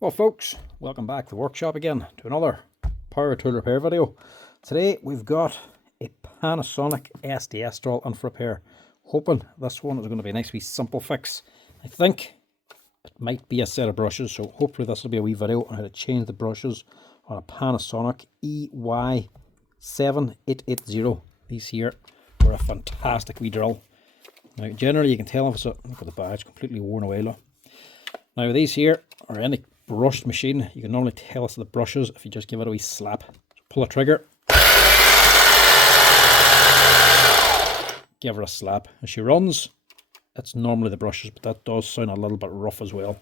Well folks, welcome back to the workshop again to another power tool repair video. Today we've got a Panasonic SDS drill on for repair. Hoping this one is going to be a nice wee simple fix. I think it might be a set of brushes, so hopefully this will be a wee video on how to change the brushes on a Panasonic EY7880. These here were a fantastic wee drill. Now generally you can tell if it's look at the badge, completely worn away. Look. Now these here are any brushed machine, you can normally tell it's the brushes if you just give it a wee slap. So pull a trigger, give her a slap. As she runs, it's normally the brushes, but that does sound a little bit rough as well.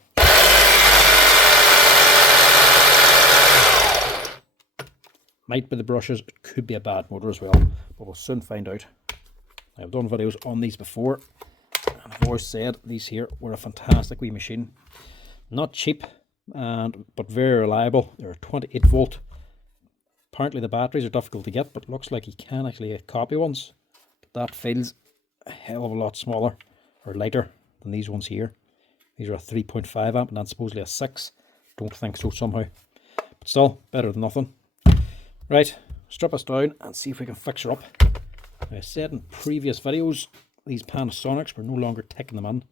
Might be the brushes, it could be a bad motor as well, but we'll soon find out. I've done videos on these before, and I've always said these here were a fantastic wee machine. Not cheap, but very reliable. They're 28 volt. Apparently the batteries are difficult to get, but looks like you can actually get copy ones. But that feels a hell of a lot smaller or lighter than these ones here. These are a 3.5 amp and that's supposedly a 6. Don't think so somehow. But still, better than nothing. Right, strip us down and see if we can fix her up. Now, I said in previous videos, these Panasonics were no longer taking them in.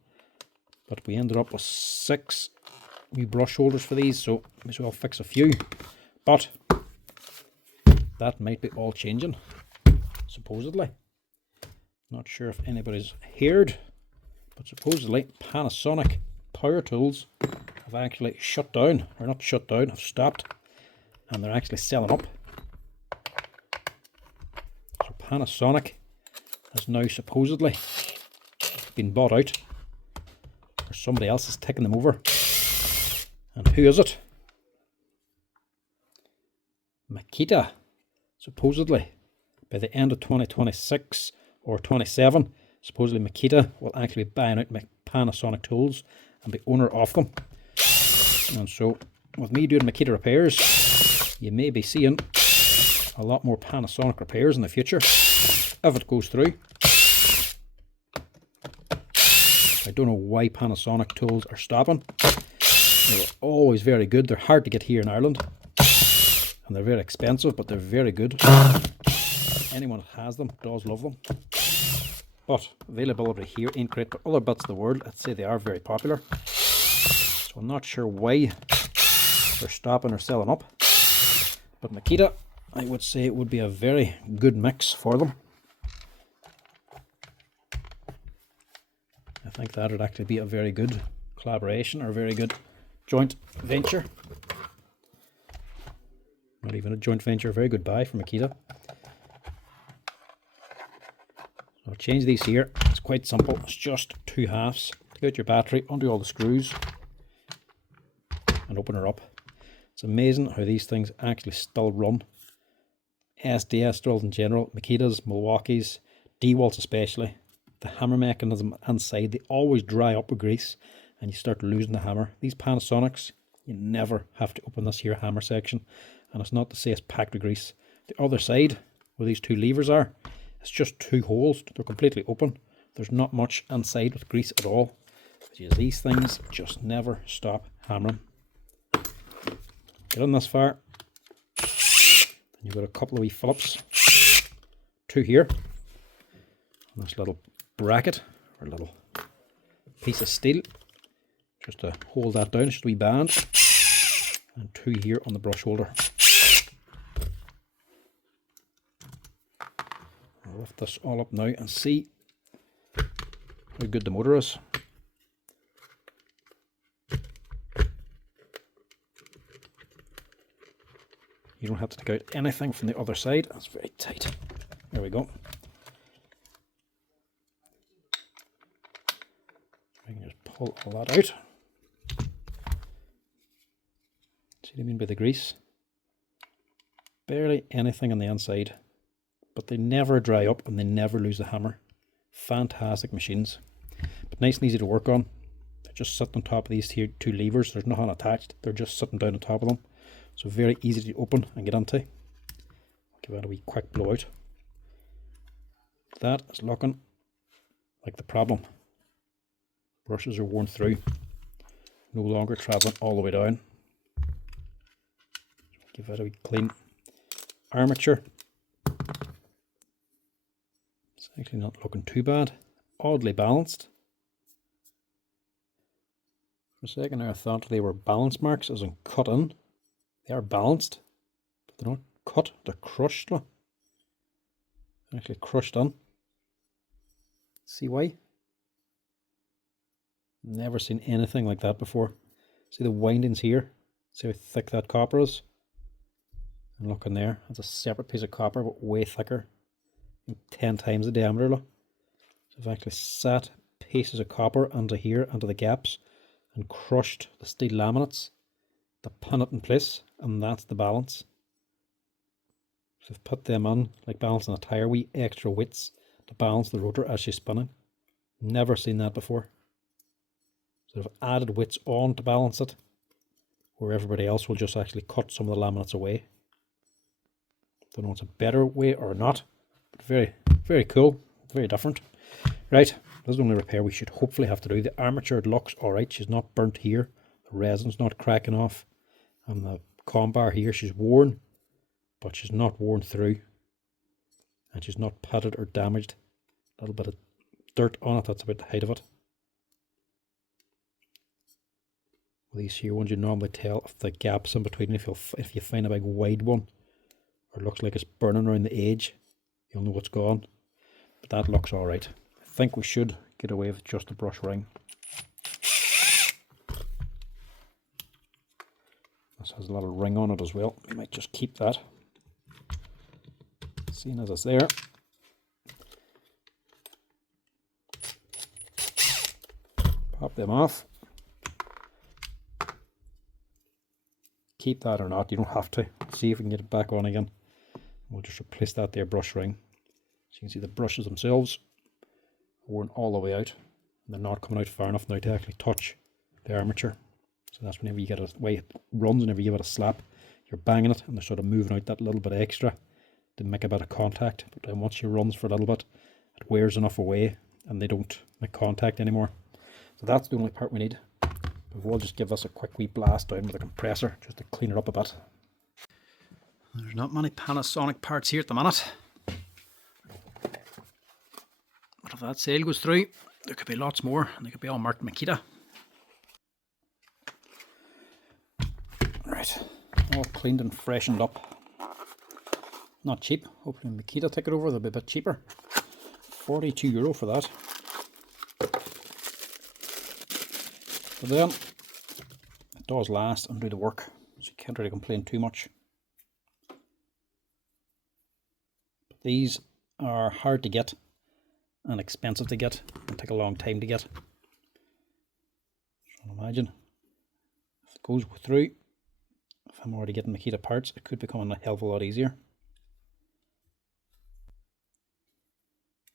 But we ended up with 6 new brush holders for these, so may as well fix a few. But that might be all changing, supposedly. Not sure if anybody's heard, but supposedly Panasonic power tools have actually shut down, or not shut down, have stopped, and they're actually selling up. So Panasonic has now supposedly been bought out, or somebody else is taking them over. And who is it? Makita. Supposedly, by the end of 2026 or 27, supposedly Makita will actually be buying out Panasonic tools and be owner of them. And so, with me doing Makita repairs, you may be seeing a lot more Panasonic repairs in the future, if it goes through. I don't know why Panasonic tools are stopping. They're always very good. They're hard to get here in Ireland. And they're very expensive, but they're very good. Anyone that has them does love them. But availability here ain't great. But other bits of the world, I'd say they are very popular. So I'm not sure why they're stopping or selling up. But Makita, I would say it would be a very good mix for them. I think that would actually be a very good collaboration or a very good joint venture. Not even a joint venture, a very good buy for Makita. So I'll change these here. It's quite simple. It's just 2 halves. Take out your battery, undo all the screws, and open her up. It's amazing how these things actually still run. SDS drills in general, Makitas, Milwaukee's, DeWalt's especially. The hammer mechanism inside, they always dry up with grease and you start losing the hammer. These Panasonics, you never have to open this here hammer section, and it's not to say it's packed with grease. The other side, where these 2 levers are, it's just 2 holes. They're completely open. There's not much inside with grease at all. These things just never stop hammering. Get in this far, and you've got a couple of wee Phillips. 2 here. And this little bracket or little piece of steel just to hold that down, just a wee band, and 2 here on the brush holder. I'll lift this all up now and see how good the motor is. You don't have to take out anything from the other side. That's very tight. There we go. I can just pull all that out. See what I mean by the grease? Barely anything on the inside, but they never dry up and they never lose the hammer. Fantastic machines, but nice and easy to work on. They're just sitting on top of these here 2 levers. There's nothing attached. They're just sitting down on top of them, so very easy to open and get into. I'll give that a wee quick blowout. That is looking like the problem. Brushes are worn through, no longer traveling all the way down. give that a wee clean. Armature. It's actually not looking too bad. Oddly balanced. For a second there I thought they were balance marks as in cut in. They are balanced, but they're not cut, they're crushed. Look. Actually crushed in. See why? Never seen anything like that before. See the windings here? See how thick that copper is? And look in there, that's a separate piece of copper but way thicker. 10 times the diameter. Look. So I've actually sat pieces of copper into here, into the gaps, and crushed the steel laminates to pin it in place, and that's the balance. So I've put them on like balancing a tire, wee extra weights to balance the rotor as she's spinning. Never seen that before. So I've added weights on to balance it, where everybody else will just actually cut some of the laminates away. Don't know if it's a better way or not, but very, very cool, very different. Right, this is the only repair we should hopefully have to do. The armature looks alright, she's not burnt here, the resin's not cracking off, and the com bar here, she's worn, but she's not worn through, and she's not pitted or damaged. A little bit of dirt on it, that's about the height of it. These here ones you normally tell if the gaps in between, if you find a big wide one, or it looks like it's burning around the edge, you'll know what's gone. But that looks alright. I think we should get away with just the brush ring. This has a little ring on it as well. We might just keep that, seeing as it's there. Pop them off. Keep that or not, you don't have to. See if we can get it back on again. We'll just replace that there brush ring. So you can see the brushes themselves are worn all the way out. And they're not coming out far enough now to actually touch the armature. So that's whenever you get a way it runs, whenever you give it a slap, you're banging it and they're sort of moving out that little bit extra to make a bit of contact. But then once she runs for a little bit, it wears enough away and they don't make contact anymore. So that's the only part we need. But we'll just give this a quick wee blast down with a compressor just to clean it up a bit. There's not many Panasonic parts here at the minute. But if that sale goes through, there could be lots more and they could be all marked Makita. Right, all cleaned and freshened up. Not cheap. Hopefully Makita take it over, they'll be a bit cheaper. €42 for that. But then it does last and do the work, so you can't really complain too much. But these are hard to get and expensive to get and take a long time to get. So imagine if it goes through, if I'm already getting Makita parts, it could become a hell of a lot easier.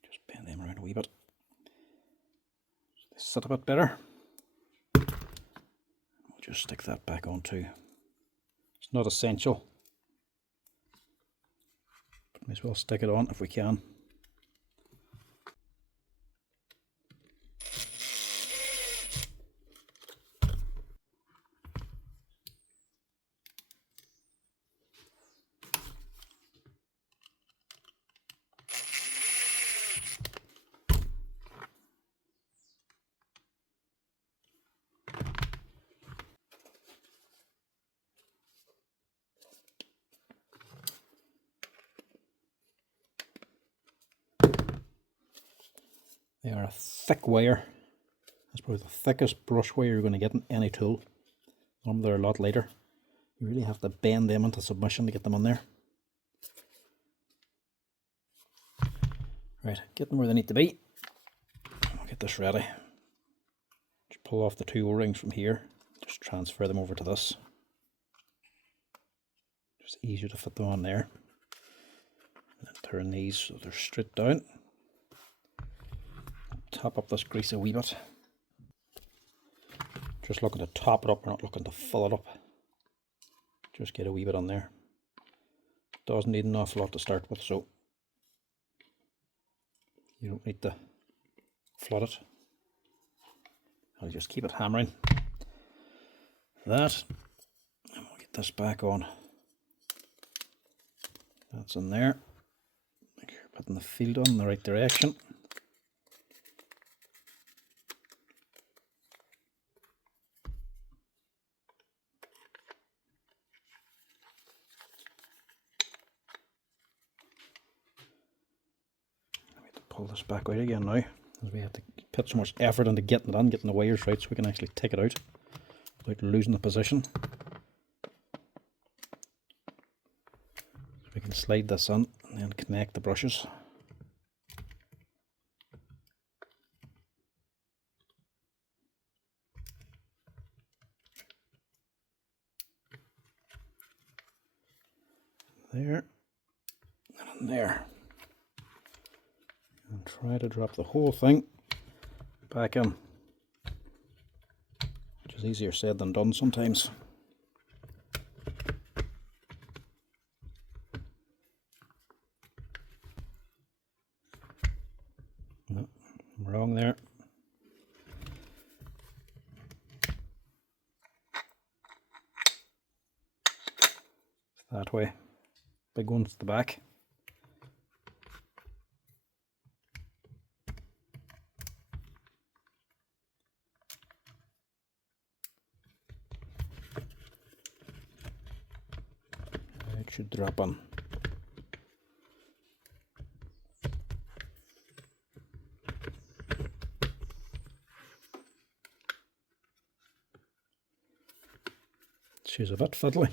Just bend them around a wee bit so they sit a bit better. Just stick that back on too. It's not essential, but may as well stick it on if we can. They are a thick wire. That's probably the thickest brush wire you're going to get in any tool. Normally they're a lot lighter. You really have to bend them into submission to get them on there. Right, get them where they need to be. I'll get this ready. Just pull off the two O-rings from here. Just transfer them over to this. Just easier to fit them on there. And then turn these so they're straight down. Top up this grease a wee bit. Just looking to top it up, we're not looking to fill it up. Just get a wee bit on there. Doesn't need an awful lot to start with, so you don't need to flood it. I'll just keep it hammering. That, and we'll get this back on That's in there. Make sure you're putting the field on in the right direction. I need to pull this back out again now, as we have to put so much effort into getting it on, getting the wires right, so we can actually take it out without losing the position. So we can slide this in and then connect the brushes. There and there, and try to drop the whole thing back in, which is easier said than done sometimes. No, I'm wrong there. That way. Big one to the back. It should drop on. She's a bit fiddly.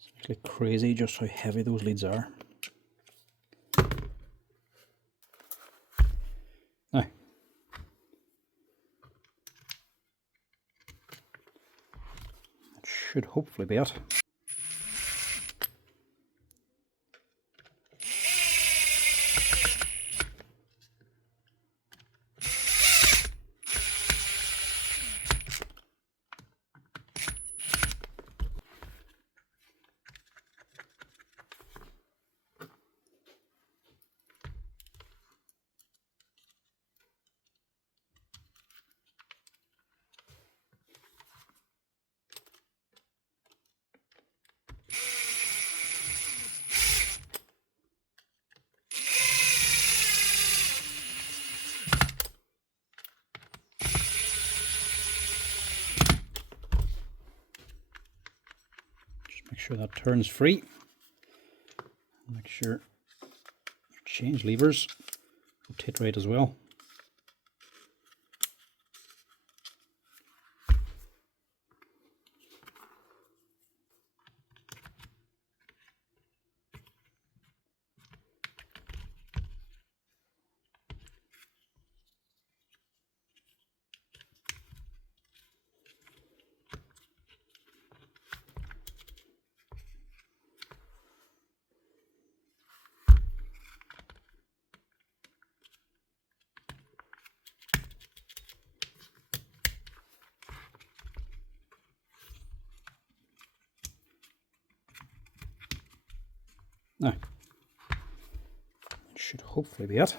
It's actually crazy just how heavy those leads are. Now, that should hopefully be it. Make sure that turns free. Make sure your change levers rotate right as well. Now, that should hopefully be it.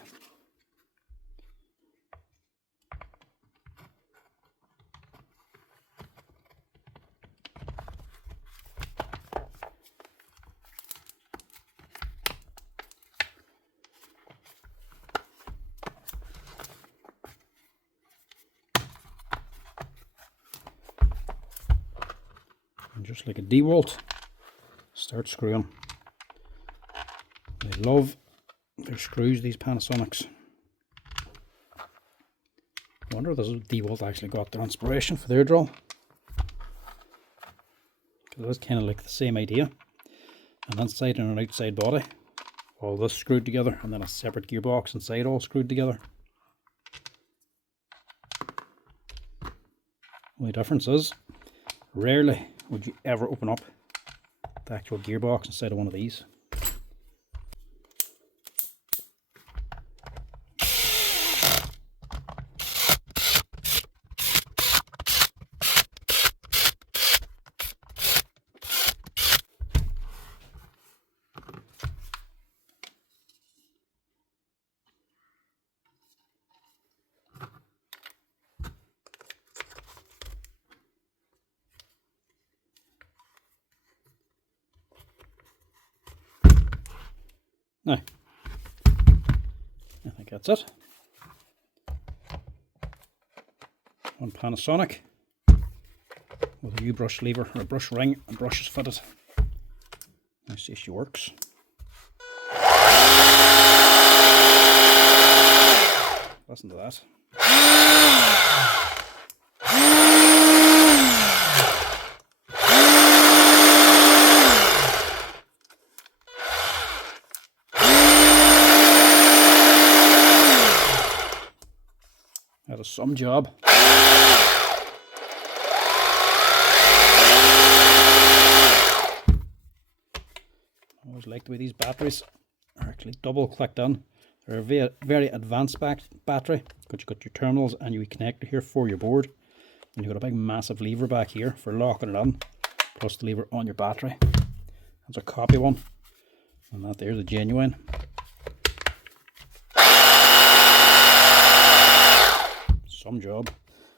And just like a DeWalt, start screwing. I love their screws, these Panasonics. I wonder if this DeWalt actually got their inspiration for their drill. Because it was kind of like the same idea. An inside and an outside body. All this screwed together, and then a separate gearbox inside all screwed together. Only difference is, rarely would you ever open up the actual gearbox inside of one of these. Now, I think that's it. One Panasonic with a U-brush lever or a brush ring and brushes fitted. Let's see if she works. Listen to that. That is some job. I always like the way these batteries are actually double clicked on. They're a very advanced battery, because you've got your terminals and your connector here for your board. And you've got a big massive lever back here for locking it on, plus the lever on your battery. That's a copy one, and that there's a genuine. Some job.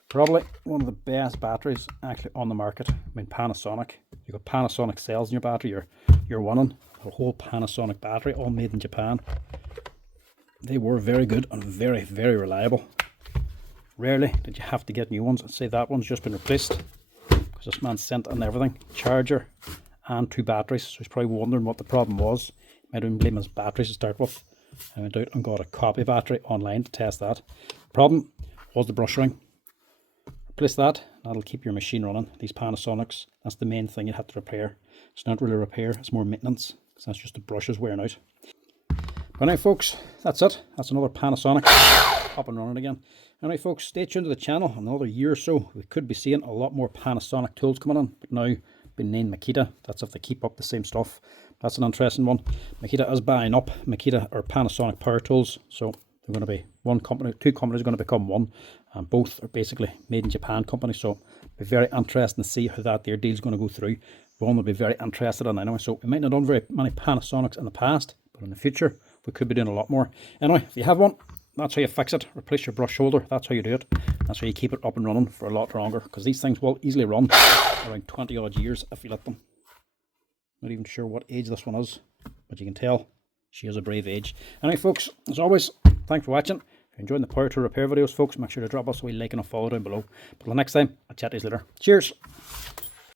Probably one of the best batteries actually on the market. I mean, Panasonic. You've got Panasonic cells in your battery, you're winning. A whole Panasonic battery, all made in Japan. They were very good and very, very reliable. Rarely did you have to get new ones. I'd say that one's just been replaced, because this man sent in everything, charger and 2 batteries. So he's probably wondering what the problem was. He might have been blaming his batteries to start with. I went out and got a copy battery online to test that. The problem was the brush ring. Replace that, that'll keep your machine running. These Panasonics, that's the main thing you have to repair. It's not really repair, it's more maintenance, because that's just the brushes wearing out. But now folks, that's it. That's another Panasonic up and running again. Anyway folks, stay tuned to the channel. Another year or so, we could be seeing a lot more Panasonic tools coming in. But now, being named Makita, that's if they keep up the same stuff. That's an interesting one. Makita is buying up Makita or Panasonic power tools. So they're going to be one company, 2 companies are going to become one. And both are basically made in Japan companies. So it'll be very interesting to see how their deal's going to go through. One will be very interested in anyway. So we might not have done very many Panasonics in the past, but in the future we could be doing a lot more. Anyway, if you have one, that's how you fix it. Replace your brush holder. That's how you do it. That's how you keep it up and running for a lot longer, because these things will easily run around 20 odd years if you let them. Not even sure what age this one is, but you can tell she is a brave age. Anyway folks, as always, thanks for watching. If you're enjoying the Powertool repair videos folks, make sure to drop us a wee like and a follow down below. But until next time, I'll chat to you later. Cheers.